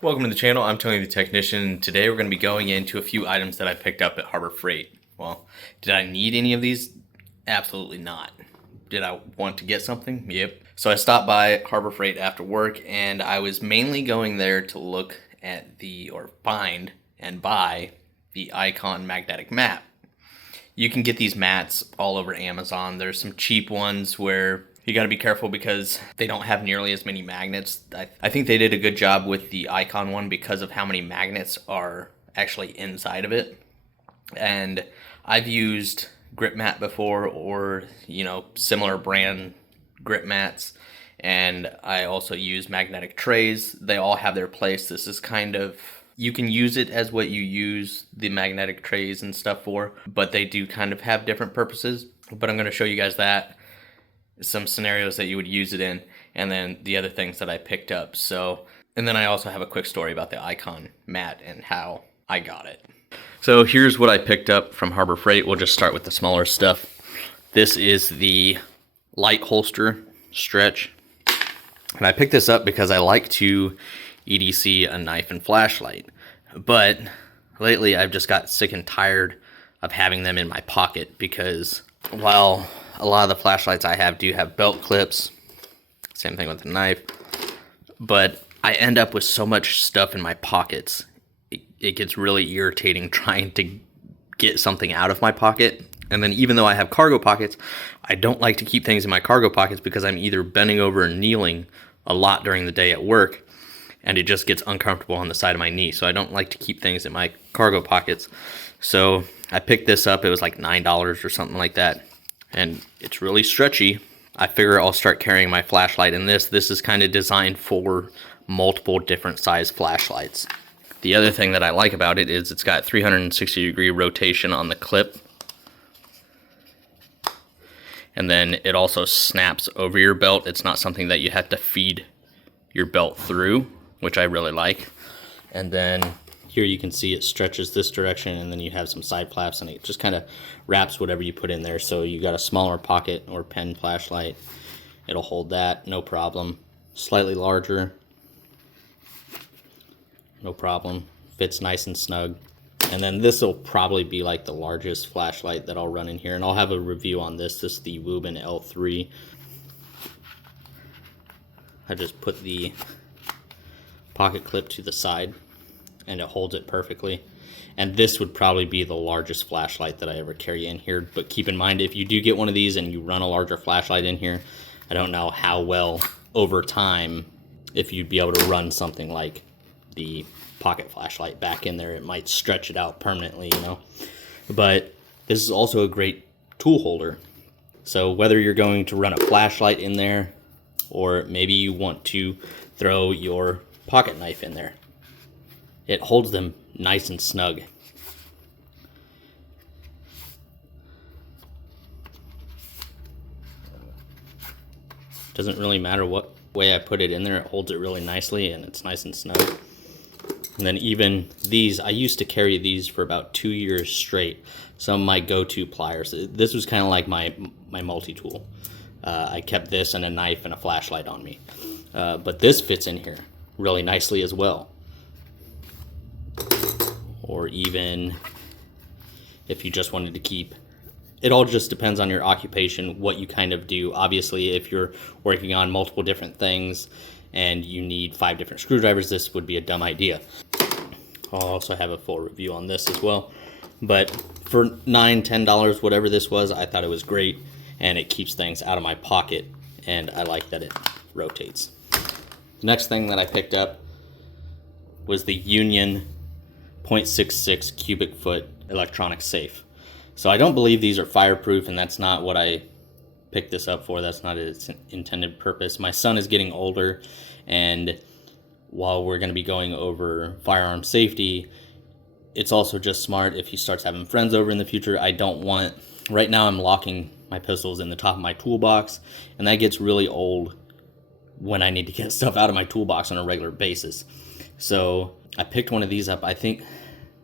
Welcome to the channel. I'm Tony the Technician. Today we're going to be going into a few items that I picked up at Harbor Freight. Well, did I need any of these? Absolutely not. Did I want to get something? Yep. So I stopped by Harbor Freight after work, and I was mainly going there to look at or find and buy the Icon magnetic mat. You can get these mats all over Amazon. There's some cheap ones where you got to be careful because they don't have nearly as many magnets. I think they did a good job with the Icon one because of how many magnets are actually inside of it. And I've used grip mat before, or similar brand grip mats, and I also use magnetic trays. They all have their place. This is kind of, you can use it as what you use the magnetic trays and stuff for, but they do kind of have different purposes. But I'm going to show you guys that, some scenarios that you would use it in, and then the other things that I picked up. And then I also have a quick story about the Icon mat and how I got it. So here's what I picked up from Harbor Freight. We'll just start with the smaller stuff. This is the light holster stretch. And I picked this up because I like to EDC a knife and flashlight. But lately I've just got sick and tired of having them in my pocket, because while a lot of the flashlights I have do have belt clips, same thing with the knife, but I end up with so much stuff in my pockets. It gets really irritating trying to get something out of my pocket. And then even though I have cargo pockets, I don't like to keep things in my cargo pockets because I'm either bending over or kneeling a lot during the day at work, and it just gets uncomfortable on the side of my knee. So I don't like to keep things in my cargo pockets. So I picked this up. It was like $9 or something like that. And it's really stretchy. I figure I'll start carrying my flashlight in this. This is kind of designed for multiple different size flashlights. The other thing that I like about it is it's got 360-degree rotation on the clip. And then it also snaps over your belt. It's not something that you have to feed your belt through, which I really like. And then here you can see it stretches this direction, and then you have some side flaps, and it just kind of wraps whatever you put in there. So you got a smaller pocket or pen flashlight, it'll hold that, no problem. Slightly larger, no problem. Fits nice and snug. And then this will probably be like the largest flashlight that I'll run in here, and I'll have a review on this. This is the Woobin L3. I just put the pocket clip to the side, and it holds it perfectly. And this would probably be the largest flashlight that I ever carry in here. But keep in mind, if you do get one of these and you run a larger flashlight in here, I don't know how well over time, if you'd be able to run something like the pocket flashlight back in there. It might stretch it out permanently, But this is also a great tool holder. So whether you're going to run a flashlight in there, or maybe you want to throw your pocket knife in there, it holds them nice and snug. Doesn't really matter what way I put it in there, it holds it really nicely, and it's nice and snug. And then even these, I used to carry these for about 2 years straight. Some of my go-to pliers. This was kind of like my multi-tool. I kept this and a knife and a flashlight on me. But this fits in here really nicely as well. Or even if you just wanted to keep, it all just depends on your occupation, what you kind of do. Obviously, if you're working on multiple different things and you need 5 different screwdrivers, this would be a dumb idea. I'll also have a full review on this as well. But for $9, $10, whatever this was, I thought it was great, and it keeps things out of my pocket, and I like that it rotates. The next thing that I picked up was the Union 0.66 cubic foot electronic safe. So I don't believe these are fireproof, and that's not what I picked this up for. That's not its intended purpose. My son is getting older, and while we're going to be going over firearm safety, it's also just smart if he starts having friends over in the future. I don't want, right now I'm locking my pistols in the top of my toolbox, and that gets really old when I need to get stuff out of my toolbox on a regular basis. So I picked one of these up. I think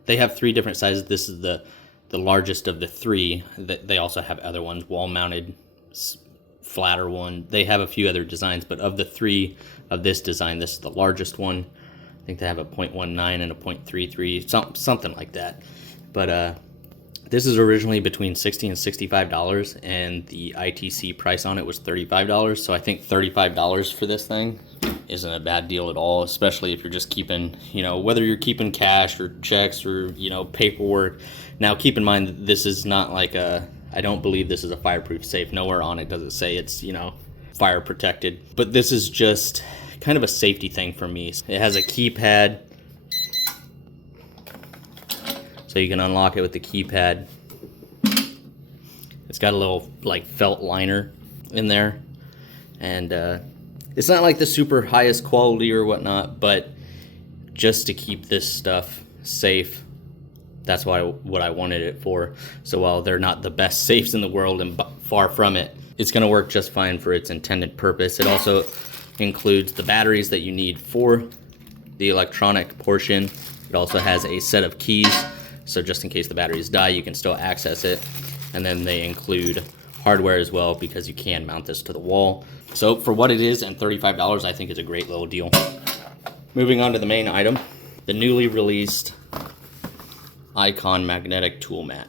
they have 3 different sizes. This is the largest of the 3. They also have other ones, wall-mounted, flatter one. They have a few other designs, but of the 3 of this design, this is the largest one. I think they have a 0.19 and a 0.33, something like that. But this is originally between $60 and $65, and the ITC price on it was $35. So I think $35 for this thing isn't a bad deal at all, especially if you're just keeping, you know, whether you're keeping cash or checks or, you know, paperwork. Now, keep in mind that this is not like I don't believe this is a fireproof safe. Nowhere on it does it say it's, you know, fire protected. But this is just kind of a safety thing for me. It has a keypad, so you can unlock it with the keypad. It's got a little like felt liner in there, and it's not like the super highest quality or whatnot, but just to keep this stuff safe, that's what I wanted it for. So while they're not the best safes in the world, and far from it, it's going to work just fine for its intended purpose. It also includes the batteries that you need for the electronic portion. It also has a set of keys, so just in case the batteries die, you can still access it. And then they include hardware as well, because you can mount this to the wall. So for what it is, and $35, I think is a great little deal. Moving on to the main item, the newly released Icon magnetic tool mat.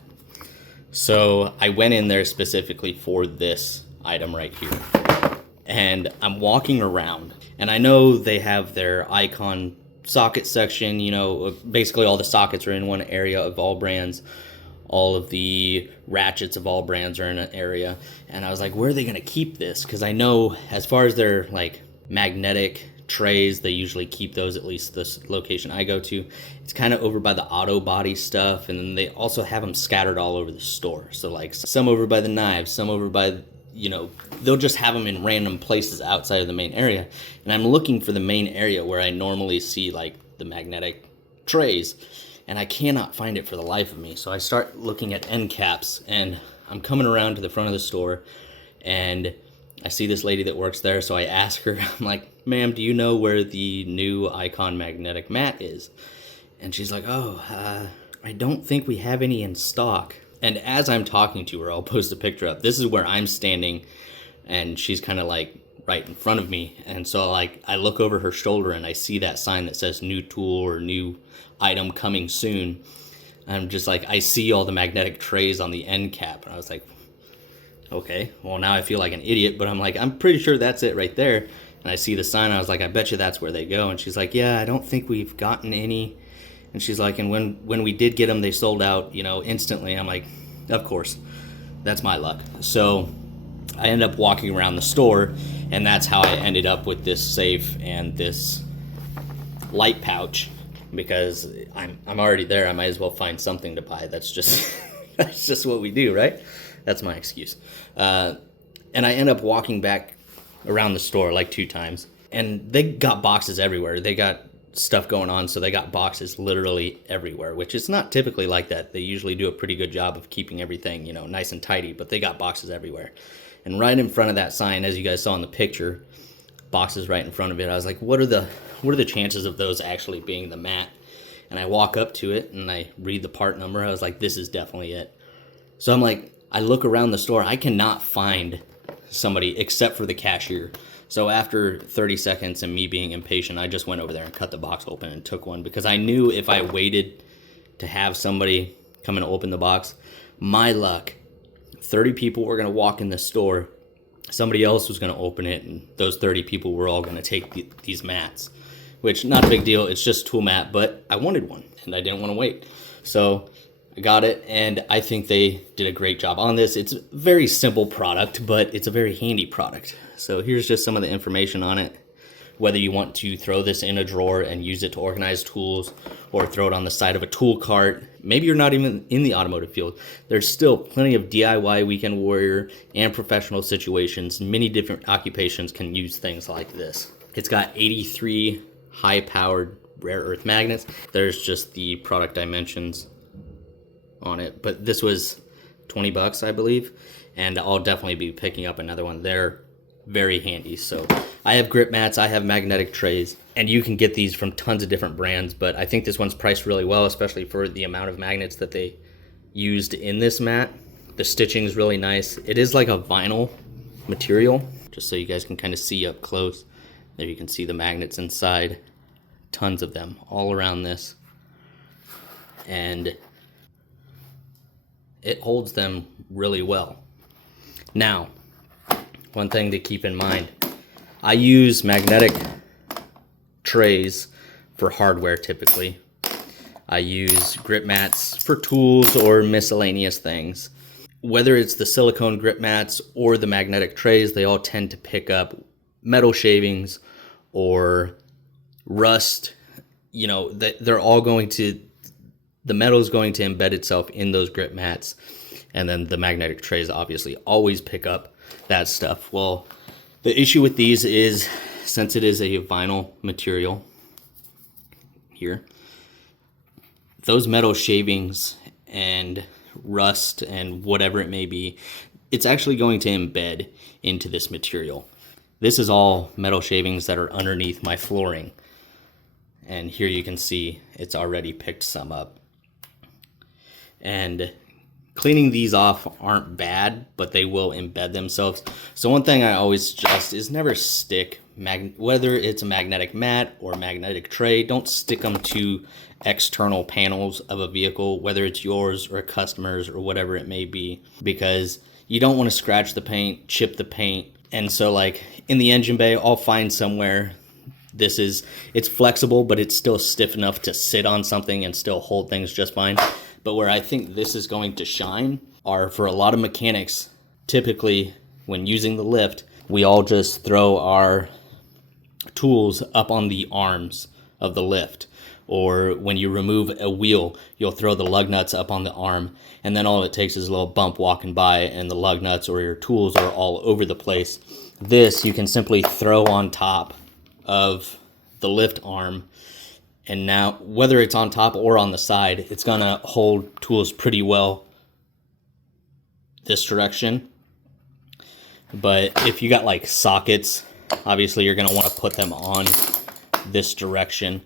So I went in there specifically for this item right here, and I'm walking around, and I know they have their Icon socket section, you know, basically all the sockets are in one area of all brands. All of the ratchets of all brands are in an area, and I was like, where are they going to keep this? Because I know as far as their like magnetic trays, they usually keep those, at least this location I go to. It's kind of over by the auto body stuff, and then they also have them scattered all over the store. So like some over by the knives, some over by, you know, they'll just have them in random places outside of the main area. And I'm looking for the main area where I normally see like the magnetic trays, and I cannot find it for the life of me. So I start looking at end caps, and I'm coming around to the front of the store, and I see this lady that works there. So I ask her, I'm like, ma'am, do you know where the new Icon magnetic mat is? And she's like, oh, I don't think we have any in stock. And as I'm talking to her, I'll post a picture up. This is where I'm standing, and she's kind of like right in front of me. And so like I look over her shoulder, and I see that sign that says new tool or new item coming soon. I'm just like, I see all the magnetic trays on the end cap, and I was like, okay, well now I feel like an idiot, but I'm like, I'm pretty sure that's it right there. And I see the sign, I was like, I bet you that's where they go. And she's like, yeah, I don't think we've gotten any. And she's like, and when we did get them, they sold out, you know, instantly. I'm like, of course, that's my luck. So I ended up walking around the store, and that's how I ended up with this safe and this light pouch, because I'm already there. I might as well find something to buy. That's just that's just what we do, right? That's my excuse. And I end up walking back around the store like 2 times, and they got boxes everywhere. They got stuff going on, so they got boxes literally everywhere, which is not typically like that. They usually do a pretty good job of keeping everything, you know, nice and tidy, but they got boxes everywhere. And right in front of that sign, as you guys saw in the picture, boxes right in front of it, I was like, what are the chances of those actually being the mat? And I walk up to it, and I read the part number. I was like, this is definitely it. So I'm like, I look around the store, I cannot find somebody except for the cashier. So after 30 seconds and me being impatient, I just went over there and cut the box open and took one, because I knew if I waited to have somebody come and open the box, my luck, 30 people were going to walk in the store, somebody else was going to open it, and those 30 people were all going to take these mats, which not a big deal. It's just tool mat, but I wanted one and I didn't want to wait. So I got it, and I think they did a great job on this. It's a very simple product, but it's a very handy product. So here's just some of the information on it. Whether you want to throw this in a drawer and use it to organize tools, or throw it on the side of a tool cart. Maybe you're not even in the automotive field. There's still plenty of DIY weekend warrior and professional situations. Many different occupations can use things like this. It's got 83 high-powered rare earth magnets. There's just the product dimensions on it, but this was $20, I believe, and I'll definitely be picking up another one. They're very handy. So I have grip mats, I have magnetic trays, and you can get these from tons of different brands, but I think this one's priced really well, especially for the amount of magnets that they used in this mat. The stitching is really nice. It is like a vinyl material, just so you guys can kind of see up close. There you can see the magnets inside. tons of them all around this. And it holds them really well. Now, one thing to keep in mind, I use magnetic trays for hardware typically. I use grip mats for tools or miscellaneous things. Whether it's the silicone grip mats or the magnetic trays, they all tend to pick up metal shavings or rust. You know, they're all going to, the metal is going to embed itself in those grip mats. And then the magnetic trays obviously always pick up that stuff. Well, the issue with these is, since it is a vinyl material here, those metal shavings and rust and whatever it may be, it's actually going to embed into this material. This is all metal shavings that are underneath my flooring. And here you can see it's already picked some up. And cleaning these off aren't bad, but they will embed themselves. So one thing I always suggest is never stick, whether it's a magnetic mat or magnetic tray, don't stick them to external panels of a vehicle, whether it's yours or a customer's or whatever it may be, because you don't want to scratch the paint, chip the paint. And so like in the engine bay, I'll find somewhere it's flexible, but it's still stiff enough to sit on something and still hold things just fine. But where I think this is going to shine are for a lot of mechanics. Typically, when using the lift, we all just throw our tools up on the arms of the lift. Or when you remove a wheel, you'll throw the lug nuts up on the arm, and then all it takes is a little bump walking by and the lug nuts or your tools are all over the place. This you can simply throw on top of the lift arm, and now whether it's on top or on the side, it's gonna hold tools pretty well this direction. But if you got like sockets, obviously you're gonna want to put them on this direction.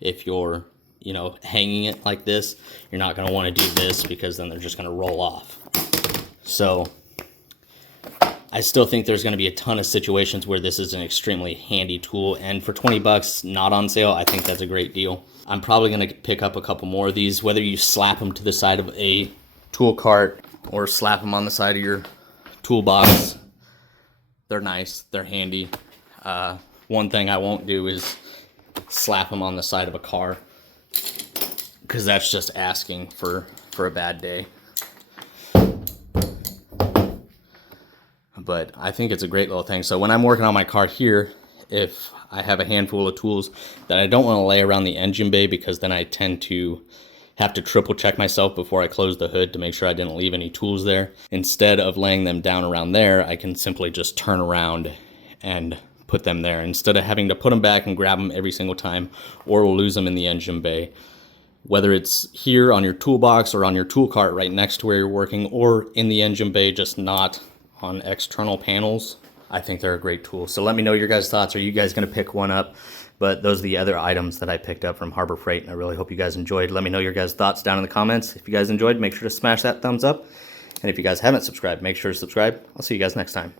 If you're, you know, hanging it like this, you're not going to want to do this because then they're just going to roll off. So I still think there's going to be a ton of situations where this is an extremely handy tool, and for 20 bucks not on sale, I think that's a great deal. I'm probably going to pick up a couple more of these, whether you slap them to the side of a tool cart or slap them on the side of your toolbox. They're nice, they're handy. One thing I won't do is slap them on the side of a car, because that's just asking for a bad day. But I think it's a great little thing. So when I'm working on my car here, if I have a handful of tools that I don't want to lay around the engine bay, because then I tend to have to triple check myself before I close the hood to make sure I didn't leave any tools there. Instead of laying them down around there, I can simply just turn around and put them there, instead of having to put them back and grab them every single time, or we'll lose them in the engine bay. Whether it's here on your toolbox or on your tool cart right next to where you're working, or in the engine bay, just not on external panels, I think they're a great tool. So let me know your guys' thoughts. Are you guys going to pick one up? But those are the other items that I picked up from Harbor Freight, and I really hope you guys enjoyed. Let me know your guys' thoughts down in the comments. If you guys enjoyed, make sure to smash that thumbs up. And if you guys haven't subscribed, make sure to subscribe. I'll see you guys next time.